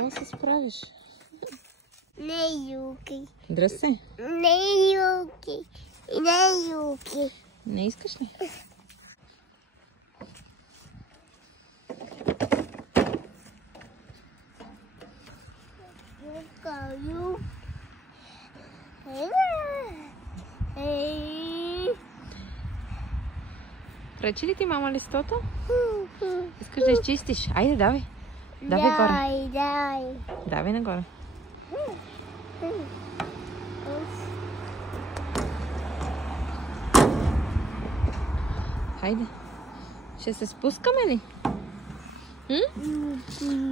Само се справиш. Не, Юки. Здрасти. Не, Юки. Не, Юки. Не искаш ли? Пречи ли ти мама листото? Искаш да изчистиш? Айде, давай. Давай горе. Дай. Давай нагоре. Хайде. Ще се спускаме ли?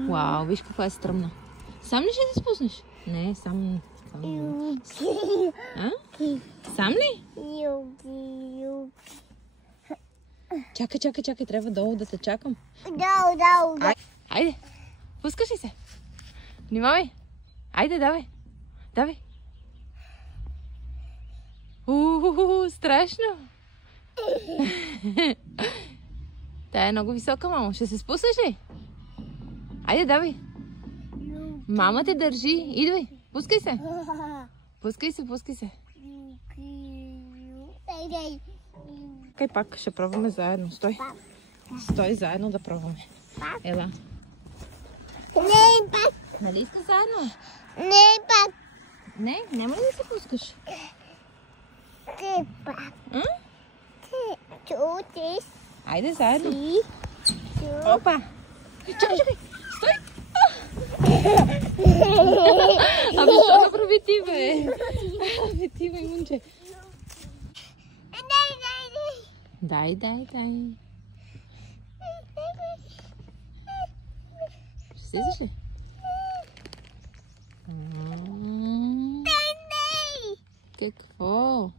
Вау, виж каква е стръмна. Сам ли ще се спуснеш? Не, сам. А? Сам ли? Юки. Чакай, трябва долу да те чакам. Да. Айде, пускаш ли се? Внимавай. Айде, давай. Страшно. Тя е много висока, мамо. Ще се спуснеш ли? Айде, давай. Мама те държи. Идвай. Пускай се. Пускай се. Кай пак ще пробваме заедно. Стой заедно да пробваме. Ела. Не, пак. Нали иска заедно? Не, пак. Не, няма ли да се пускаш? Те, пак. Чутиш. Айде заедно. Опа. Чакай. Стой. Абе, що направи ти, бе? Абе, ти, бе, момче. Дай. Ще слизаш ли? Какво?